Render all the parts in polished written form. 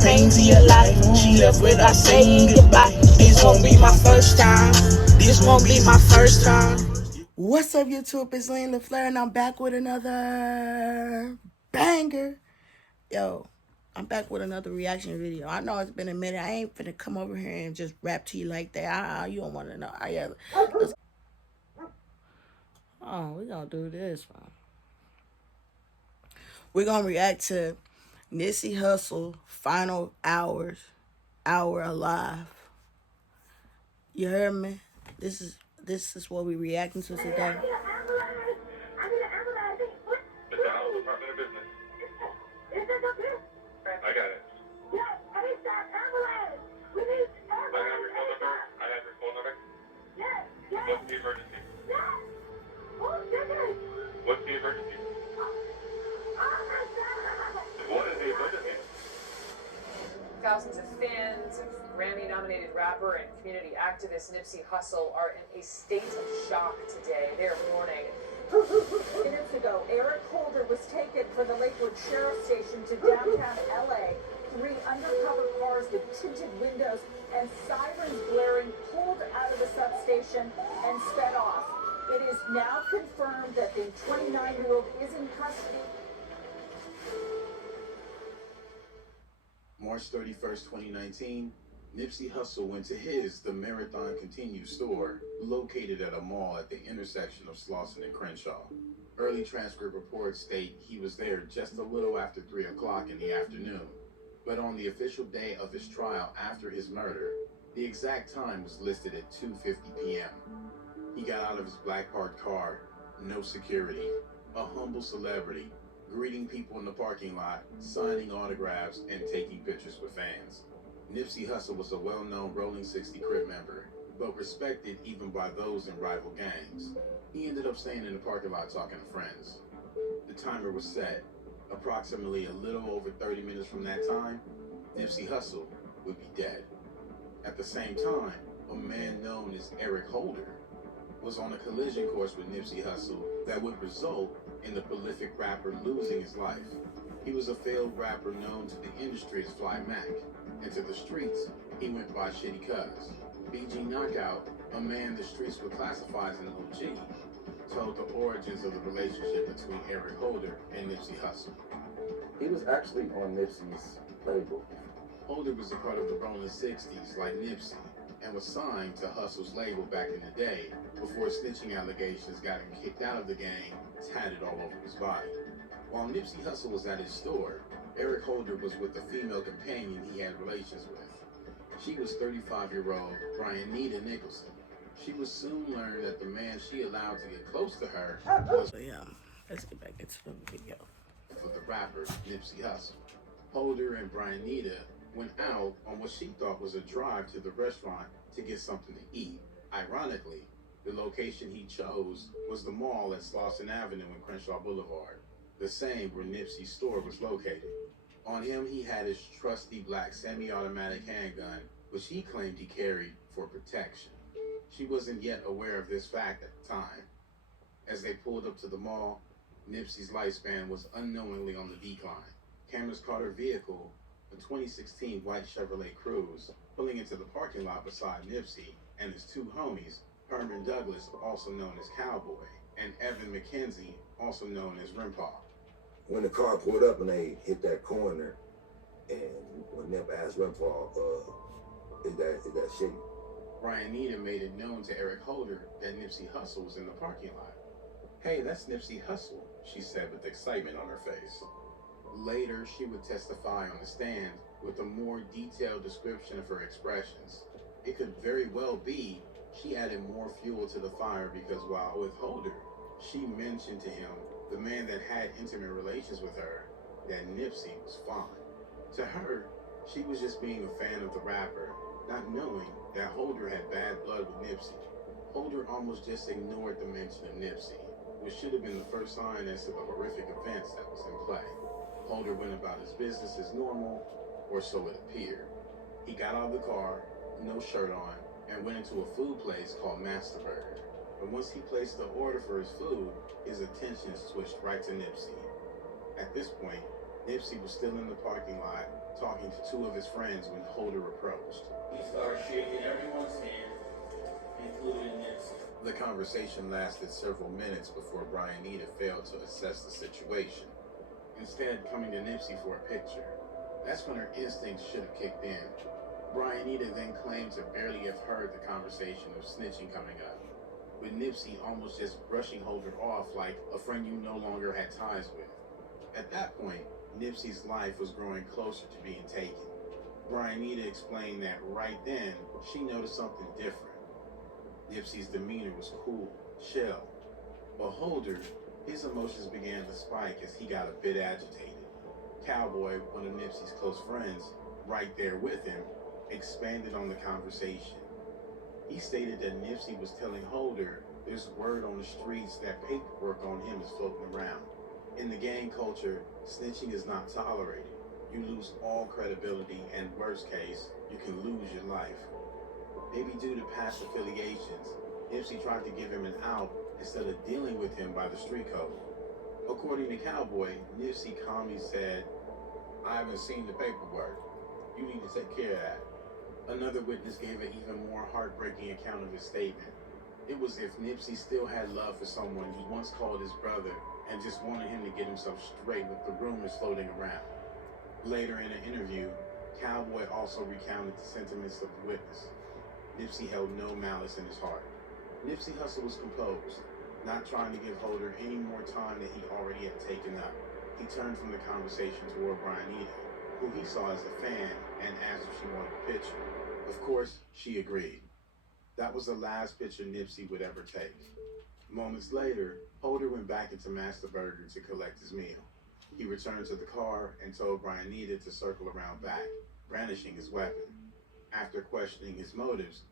pain to your life. She left without saying goodbye. This won't be my first time. This won't be my first time. What's up, YouTube? It's Lane LaFleur, and I'm back with another banger. Yo, I'm back with another reaction video. I know it's been a minute. I ain't finna come over here and just rap to you like that. You don't want to know. We're gonna do this, man. We're gonna react to Nipsey Hussle final hour alive. You heard me? This is what we reacting to today. I got it. Yes, ASAP ambulance. We need ambulance. I have your phone number. Yes, yes. What's the emergency? Yes. Oh, goodness. What's the emergency? Oh my God. What is the emergency? Thousands of fans of Grammy-nominated rapper and community activist Nipsey Hussle are in a state of shock today. They're mourning. Minutes ago, Eric Holder was taken from the Lakewood Sheriff Station to downtown LA. 3 undercover cars with tinted windows and sirens blaring pulled out of the substation and sped off. It is now confirmed that the 29-year-old is in custody. March 31st, 2019, Nipsey Hussle went to The Marathon Continue store, located at a mall at the intersection of Slauson and Crenshaw. Early transcript reports state he was there just a little after 3 o'clock in the afternoon. But on the official day of his trial after his murder, the exact time was listed at 2:50 p.m. He got out of his black parked car, no security, a humble celebrity, greeting people in the parking lot, signing autographs, and taking pictures with fans. Nipsey Hussle was a well-known Rolling 60 Crip member, but respected even by those in rival gangs. He ended up staying in the parking lot talking to friends. The timer was set. Approximately a little over 30 minutes from that time, Nipsey Hussle would be dead. At the same time, a man known as Eric Holder was on a collision course with Nipsey Hussle that would result in the prolific rapper losing his life. He was a failed rapper known to the industry as Fly Mac, and to the streets, he went by Shitty Cuz. BG Knockout, a man the streets would classify as an OG, told the origins of the relationship between Eric Holder and Nipsey Hussle. He was actually on Nipsey's label. Holder was a part of the Rolling 60s like Nipsey, and was signed to Hussle's label back in the day before snitching allegations got him kicked out of the game, tatted all over his body. While Nipsey Hussle was at his store, Eric Holder was with a female companion he had relations with. She was 35-year-old Brianita Nicholson. She would soon learn that the man she allowed to get close to her was Let's get back into the video. For the rapper Nipsey Hussle. Holder and Brianita went out on what she thought was a drive to the restaurant to get something to eat. Ironically, the location he chose was the mall at Slauson Avenue and Crenshaw Boulevard, the same where Nipsey's store was located. On him, he had his trusty black semi-automatic handgun, which he claimed he carried for protection. She wasn't yet aware of this fact at the time. As they pulled up to the mall, Nipsey's lifespan was unknowingly on the decline. Cameras caught her vehicle, a 2016 white Chevrolet Cruze, pulling into the parking lot beside Nipsey and his 2 homies, Herman Douglas, also known as Cowboy, and Evan McKenzie, also known as Rimpaw. When the car pulled up and they hit that corner, and when Nip asked Rimpaw, is that shitty? Brianita made it known to Eric Holder that Nipsey Hussle was in the parking lot. "Hey, that's Nipsey Hussle," she said with excitement on her face. Later, she would testify on the stand with a more detailed description of her expressions. It could very well be she added more fuel to the fire because while with Holder, she mentioned to him, the man that had intimate relations with her, that Nipsey was fine. To her, she was just being a fan of the rapper, not knowing that Holder had bad blood with Nipsey. Holder almost just ignored the mention of Nipsey, which should have been the first sign as to the horrific events that was in play. Holder went about his business as normal, or so it appeared. He got out of the car, no shirt on, and went into a food place called Master Burger. But once he placed the order for his food, his attention switched right to Nipsey. At this point, Nipsey was still in the parking lot, talking to two of his friends when Holder approached. He started shaking everyone's hand, including Nipsey. The conversation lasted several minutes before Brianita failed to assess the situation, instead coming to Nipsey for a picture. That's when her instincts should have kicked in. Brianita then claimed to barely have heard the conversation of snitching coming up, with Nipsey almost just brushing Holder off like a friend you no longer had ties with. At that point, Nipsey's life was growing closer to being taken. Brianita explained that right then, she noticed something different. Nipsey's demeanor was cool, chill, but Holder, his emotions began to spike as he got a bit agitated. Cowboy, one of Nipsey's close friends, right there with him, expanded on the conversation. He stated that Nipsey was telling Holder there's word on the streets that paperwork on him is floating around. In the gang culture, snitching is not tolerated. You lose all credibility, and worst case, you can lose your life. Maybe due to past affiliations, Nipsey tried to give him an out instead of dealing with him by the street code. According to Cowboy, Nipsey calmly said, "I haven't seen the paperwork. You need to take care of that." Another witness gave an even more heartbreaking account of his statement. It was as if Nipsey still had love for someone he once called his brother and just wanted him to get himself straight with the rumors floating around. Later in an interview, Cowboy also recounted the sentiments of the witness. Nipsey held no malice in his heart. Nipsey Hussle was composed, not trying to give Holder any more time than he already had taken up. He turned from the conversation toward Brianita, who he saw as a fan, and asked if she wanted a picture. Of course, she agreed. That was the last picture Nipsey would ever take. Moments later, Holder went back into Master Burger to collect his meal. He returned to the car and told Brianita to circle around back, brandishing his weapon. After questioning his motives,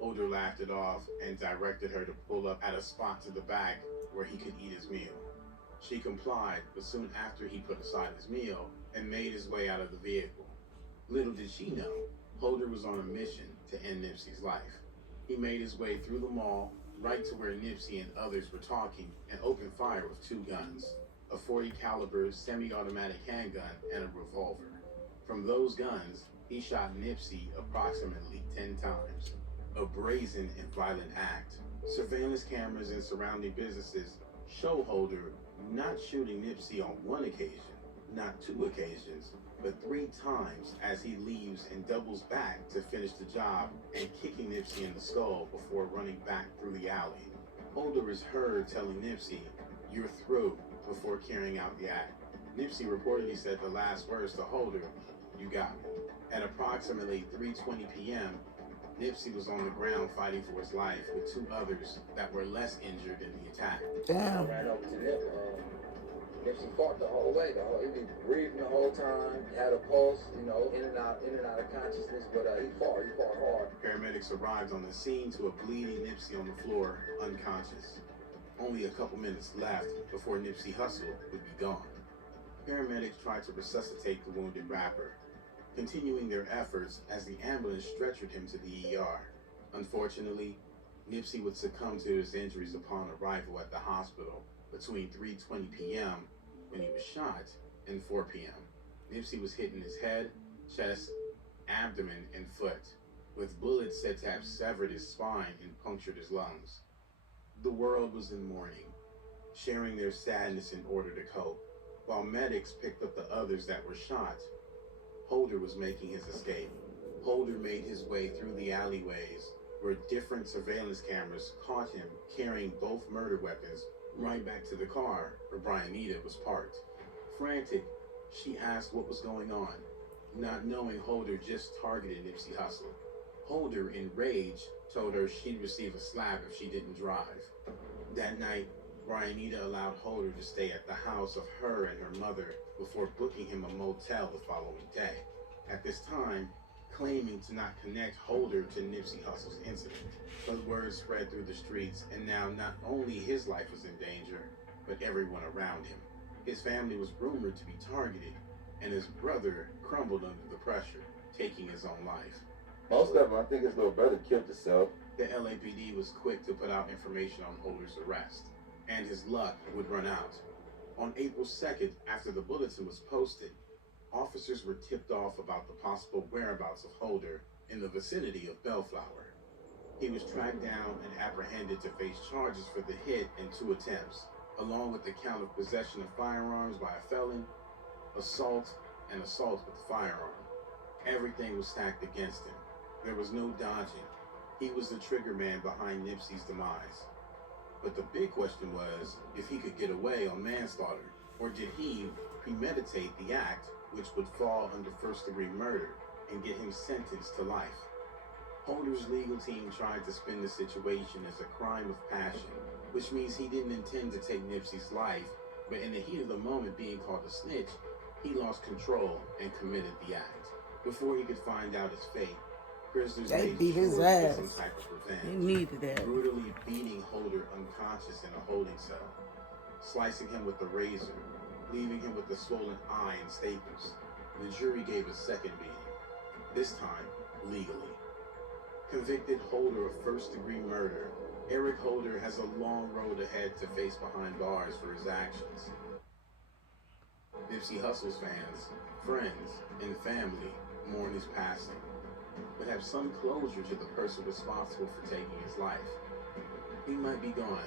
Holder laughed it off and directed her to pull up at a spot to the back where he could eat his meal. She complied, but soon after he put aside his meal and made his way out of the vehicle. Little did she know, Holder was on a mission to end Nipsey's life. He made his way through the mall, right to where Nipsey and others were talking, and opened fire with two guns, a .40 caliber semi-automatic handgun and a revolver. From those guns, he shot Nipsey approximately 10 times. A brazen and violent act. Surveillance cameras in surrounding businesses show Holder not shooting Nipsey on one occasion, not two occasions, but 3 times as he leaves and doubles back to finish the job and kicking Nipsey in the skull before running back through the alley. Holder is heard telling Nipsey, "You're through," before carrying out the act. Nipsey reportedly said the last words to Holder, "You got me." At approximately 3:20 p.m., Nipsey was on the ground fighting for his life with 2 others that were less injured in the attack. Damn. I ran over to Nip. Nipsey fought the whole way. He was breathing the whole time, had a pulse, in and out of consciousness, but he fought hard. Paramedics arrived on the scene to a bleeding Nipsey on the floor, unconscious. Only a couple minutes left before Nipsey Hussle would be gone. Paramedics tried to resuscitate the wounded rapper, continuing their efforts as the ambulance stretchered him to the ER. Unfortunately, Nipsey would succumb to his injuries upon arrival at the hospital between 3:20 p.m. when he was shot and 4 p.m. Nipsey was hit in his head, chest, abdomen, and foot, with bullets said to have severed his spine and punctured his lungs. The world was in mourning, sharing their sadness in order to cope. While medics picked up the others that were shot, Holder was making his escape. Holder made his way through the alleyways where different surveillance cameras caught him carrying both murder weapons right back to the car where Brianita was parked. Frantic, she asked what was going on, not knowing Holder just targeted Nipsey Hussle. Holder, in rage, told her she'd receive a slap if she didn't drive. That night, Brianita allowed Holder to stay at the house of her and her mother before booking him a motel the following day. At this time, claiming to not connect Holder to Nipsey Hussle's incident. But word spread through the streets, and now not only his life was in danger, but everyone around him. His family was rumored to be targeted, and his brother crumbled under the pressure, taking his own life. Most of them, I think his little brother killed himself. The LAPD was quick to put out information on Holder's arrest, and his luck would run out. On April 2nd, after the bulletin was posted, Officers were tipped off about the possible whereabouts of Holder in the vicinity of Bellflower. He was tracked down and apprehended to face charges for the hit and 2 attempts, along with the count of possession of firearms by a felon, assault, and assault with a firearm. Everything was stacked against him. There was no dodging. He was the trigger man behind Nipsey's demise. But the big question was if he could get away on manslaughter, or did he premeditate the act, which would fall under first-degree murder and get him sentenced to life. Holder's legal team tried to spin the situation as a crime of passion, which means he didn't intend to take Nipsey's life, but in the heat of the moment being called a snitch, he lost control and committed the act. Before he could find out his fate, prisoners They made beat his sure to ass. get some type of He revenge, needed that. brutally beating Holder unconscious in a holding cell, slicing him with a razor, leaving him with a swollen eye and staples. The jury gave a second beating, this time legally. Convicted Holder of first-degree murder, Eric Holder has a long road ahead to face behind bars for his actions. Nipsey Hussle's fans, friends, and family mourn his passing, but have some closure to the person responsible for taking his life. He might be gone,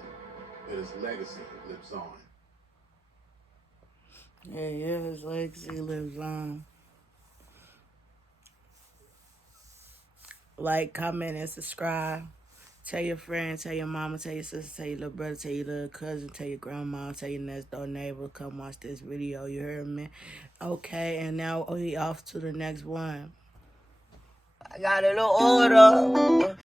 but his legacy lives on. Yeah, his legacy lives on. Like, comment, and subscribe. Tell your friends, tell your mama, tell your sister, tell your little brother, tell your little cousin, tell your grandma, tell your next door neighbor, come watch this video. You heard me? Okay, and now we off to the next one. I got a little order.